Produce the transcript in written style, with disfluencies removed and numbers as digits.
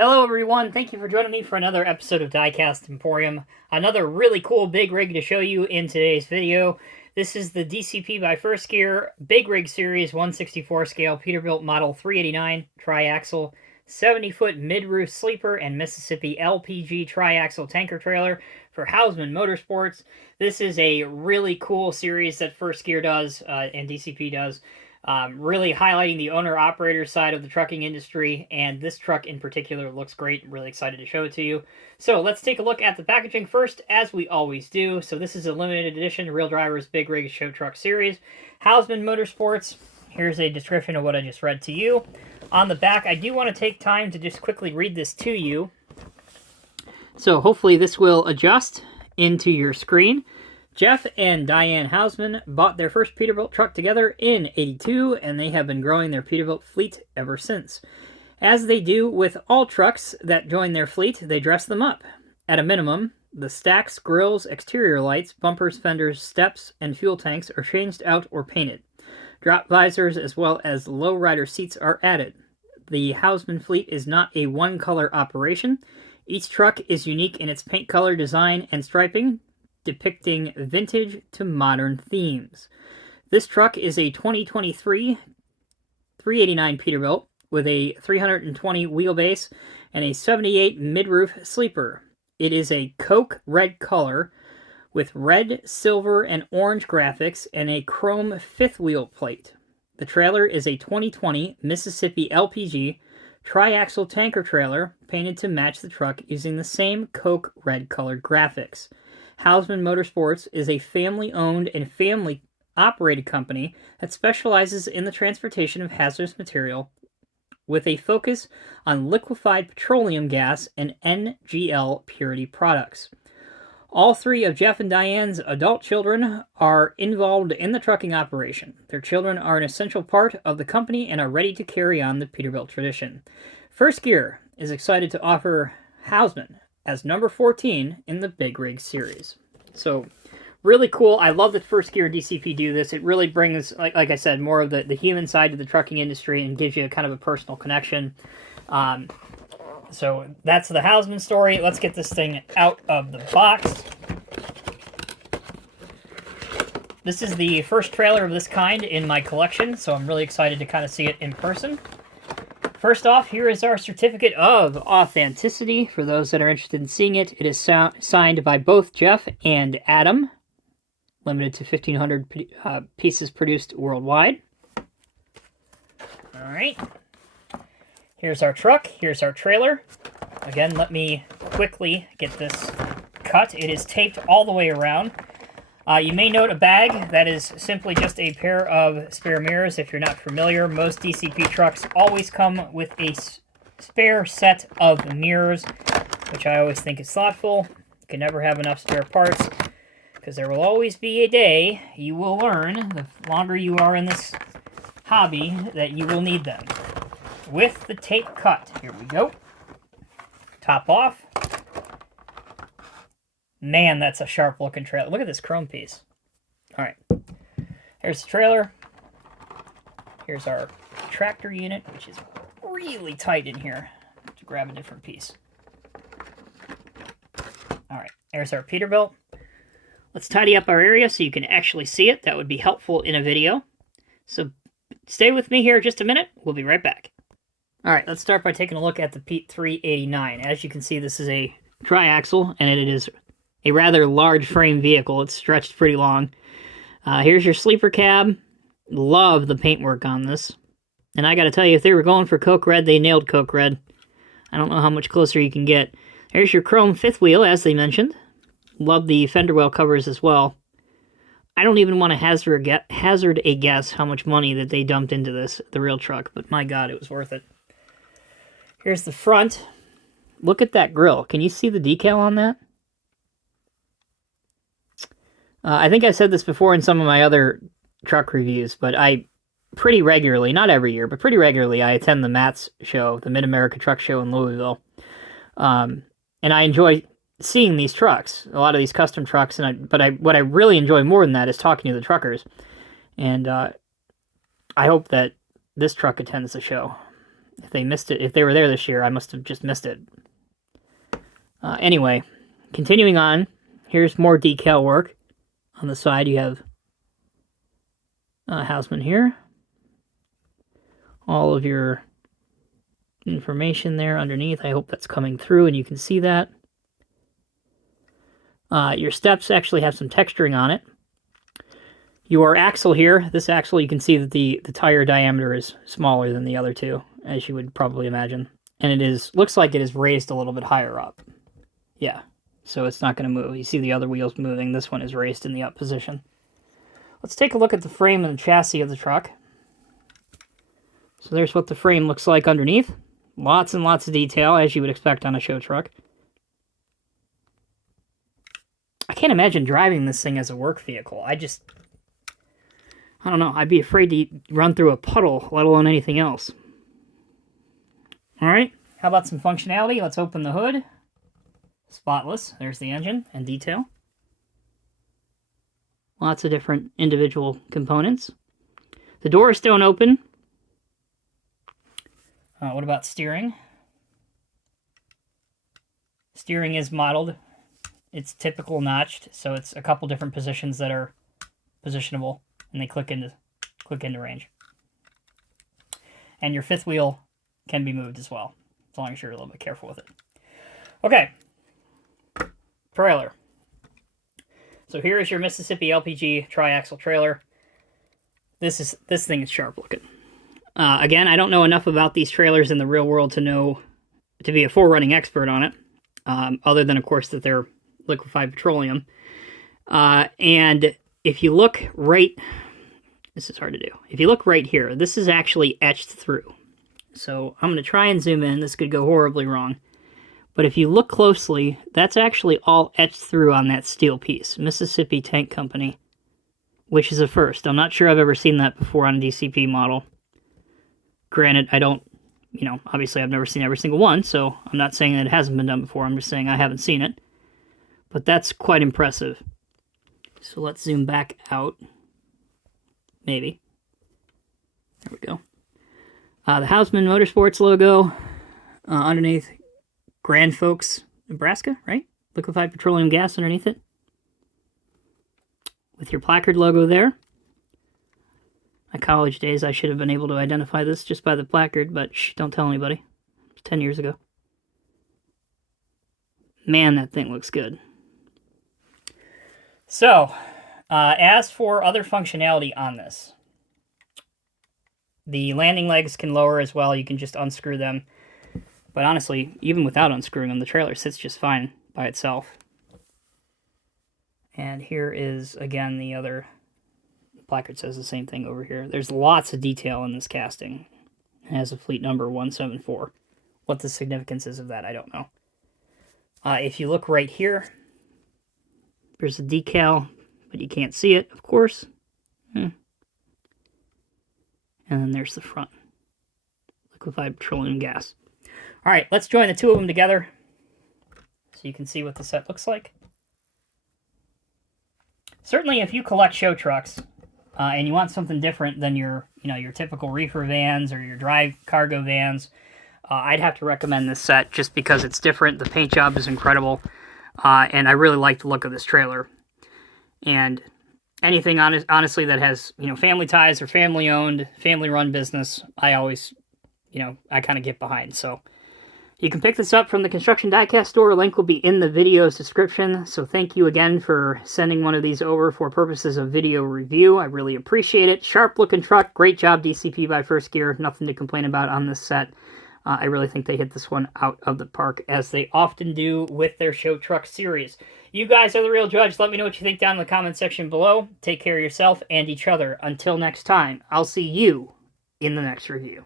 Hello everyone, thank you for joining me for another episode of Diecast Emporium. Another really cool big rig to show you in today's video. This is the DCP by First Gear Big Rig Series 164 scale Peterbilt Model 389 triaxle 70-foot mid-roof sleeper and Mississippi LPG triaxle tanker trailer for Hausmann Motorsports. This is a really cool series that First Gear does and DCP does. Really highlighting the owner-operator side of the trucking industry, and this truck in particular looks great. Really excited to show it to you. So let's take a look at the packaging first, as we always do. So this is a limited edition Real Drivers Big Rig Show Truck Series. Hausmann Motorsports. Here's a description of what I just read to you. On the back, I do want to take time to just quickly read this to you. So hopefully this will adjust into your screen. Jeff and Diane Hausmann bought their first Peterbilt truck together in '82, and they have been growing their Peterbilt fleet ever since. As they do with all trucks that join their fleet, they dress them up. At a minimum, the stacks, grills, exterior lights, bumpers, fenders, steps, and fuel tanks are changed out or painted. Drop visors as well as lowrider seats are added. The Hausmann fleet is not a one-color operation. Each truck is unique in its paint color, design, and striping, depicting vintage to modern themes. This truck is a 2023 389 Peterbilt with a 320 wheelbase and a 78 mid-roof sleeper. It is a Coke red color with red, silver, and orange graphics and a chrome fifth wheel plate. The trailer is a 2020 Mississippi LPG triaxle tanker trailer painted to match the truck using the same Coke red colored graphics. Hausmann Motorsports is a family-owned and family-operated company that specializes in the transportation of hazardous material with a focus on liquefied petroleum gas and NGL purity products. All three of Jeff and Diane's adult children are involved in the trucking operation. Their children are an essential part of the company and are ready to carry on the Peterbilt tradition. First Gear is excited to offer Hausmann as number 14 in the Big Rig series. So, really cool. I love that First Gear and DCP do this. It really brings, like I said, more of the human side to the trucking industry and gives you a kind of a personal connection. So, that's the Hausmann story. Let's get this thing out of the box. This is the first trailer of this kind in my collection, so I'm really excited to kind of see it in person. First off, here is our certificate of authenticity. For those that are interested in seeing it, it is signed by both Jeff and Adam. Limited to 1,500 pieces produced worldwide. Alright. Here's our truck. Here's our trailer. Again, let me quickly get this cut. It is taped all the way around. You may note a bag that is simply just a pair of spare mirrors. If you're not familiar, most DCP trucks always come with a spare set of mirrors, which I always think is thoughtful. You can never have enough spare parts, because there will always be a day you will learn, the longer you are in this hobby, that you will need them. With the tape cut, here we go. Top off. Man, that's a sharp-looking trailer. Look at this chrome piece. All right. Here's the trailer. Here's our tractor unit, which is really tight in here. Let's grab a different piece. All right. There's our Peterbilt. Let's tidy up our area so you can actually see it. That would be helpful in a video. So stay with me here just a minute. We'll be right back. All right. Let's start by taking a look at the Pete 389. As you can see, this is a triaxle, and it is a rather large frame vehicle. It's stretched pretty long. Here's your sleeper cab. Love the paintwork on this. And I gotta tell you, if they were going for Coke Red, they nailed Coke Red. I don't know how much closer you can get. Here's your chrome fifth wheel, as they mentioned. Love the fender well covers as well. I don't even want to hazard a guess how much money that they dumped into this, the real truck, but my God, it was worth it. Here's the front. Look at that grille. Can you see the decal on that? I think I said this before in some of my other truck reviews, but I pretty regularly, not every year, but pretty regularly, I attend the MATS show, the Mid-America Truck Show in Louisville. And I enjoy seeing these trucks, a lot of these custom trucks, but what I really enjoy more than that is talking to the truckers. And I hope that this truck attends the show. If they missed it, if they were there this year, I must have just missed it. Anyway, continuing on, here's more decal work. On the side, you have Hausmann here. All of your information there underneath. I hope that's coming through and you can see that. Your steps actually have some texturing on it. Your axle here, this axle, you can see that the tire diameter is smaller than the other two, as you would probably imagine. And it looks like it is raised a little bit higher up. Yeah, so it's not going to move. You see the other wheels moving. This one is raised in the up position. Let's take a look at the frame and the chassis of the truck. So there's what the frame looks like underneath. Lots and lots of detail, as you would expect on a show truck. I can't imagine driving this thing as a work vehicle. I don't know. I'd be afraid to run through a puddle, let alone anything else. All right, how about some functionality? Let's open the hood. Spotless. There's the engine and detail. Lots of different individual components. The doors don't open. What about steering? Steering is modeled. It's typical notched, so it's a couple different positions that are positionable, and they click into range. And your fifth wheel can be moved as well, as long as you're a little bit careful with it. Okay. Trailer. So here is your Mississippi LPG triaxle trailer. This thing is sharp looking. Again, I don't know enough about these trailers in the real world to be a full running expert on it, other than of course that they're liquefied petroleum. And if you look right, this is hard to do. If you look right here, this is actually etched through. So I'm going to try and zoom in. This could go horribly wrong. But if you look closely, that's actually all etched through on that steel piece. Mississippi Tank Company, which is a first. I'm not sure I've ever seen that before on a DCP model. Granted, I don't, obviously I've never seen every single one, so I'm not saying that it hasn't been done before. I'm just saying I haven't seen it. But that's quite impressive. So let's zoom back out. Maybe. There we go. The Hausmann Motorsports logo underneath. Grand Forks, Nebraska, right? Liquefied petroleum gas underneath it. With your placard logo there. My college days, I should have been able to identify this just by the placard, but shh, don't tell anybody. It was 10 years ago. Man, that thing looks good. So, as for other functionality on this, the landing legs can lower as well. You can just unscrew them. But honestly, even without unscrewing them, the trailer sits just fine by itself. And here is, again, the other placard says the same thing over here. There's lots of detail in this casting. It has a fleet number 174. What the significance is of that, I don't know. If you look right here, there's a decal, but you can't see it, of course. And then there's the front. Liquefied petroleum gas. All right, let's join the two of them together so you can see what the set looks like. Certainly, if you collect show trucks and you want something different than your typical reefer vans or your dry cargo vans, I'd have to recommend this set just because it's different. The paint job is incredible, and I really like the look of this trailer. And anything honestly that has family ties or family-owned, family-run business, I always I kind of get behind. So you can pick this up from the Construction Diecast Store. Link will be in the video's description. So thank you again for sending one of these over for purposes of video review. I really appreciate it. Sharp looking truck. Great job, DCP by First Gear. Nothing to complain about on this set. I really think they hit this one out of the park, as they often do with their show truck series. You guys are the real judge. Let me know what you think down in the comment section below. Take care of yourself and each other. Until next time, I'll see you in the next review.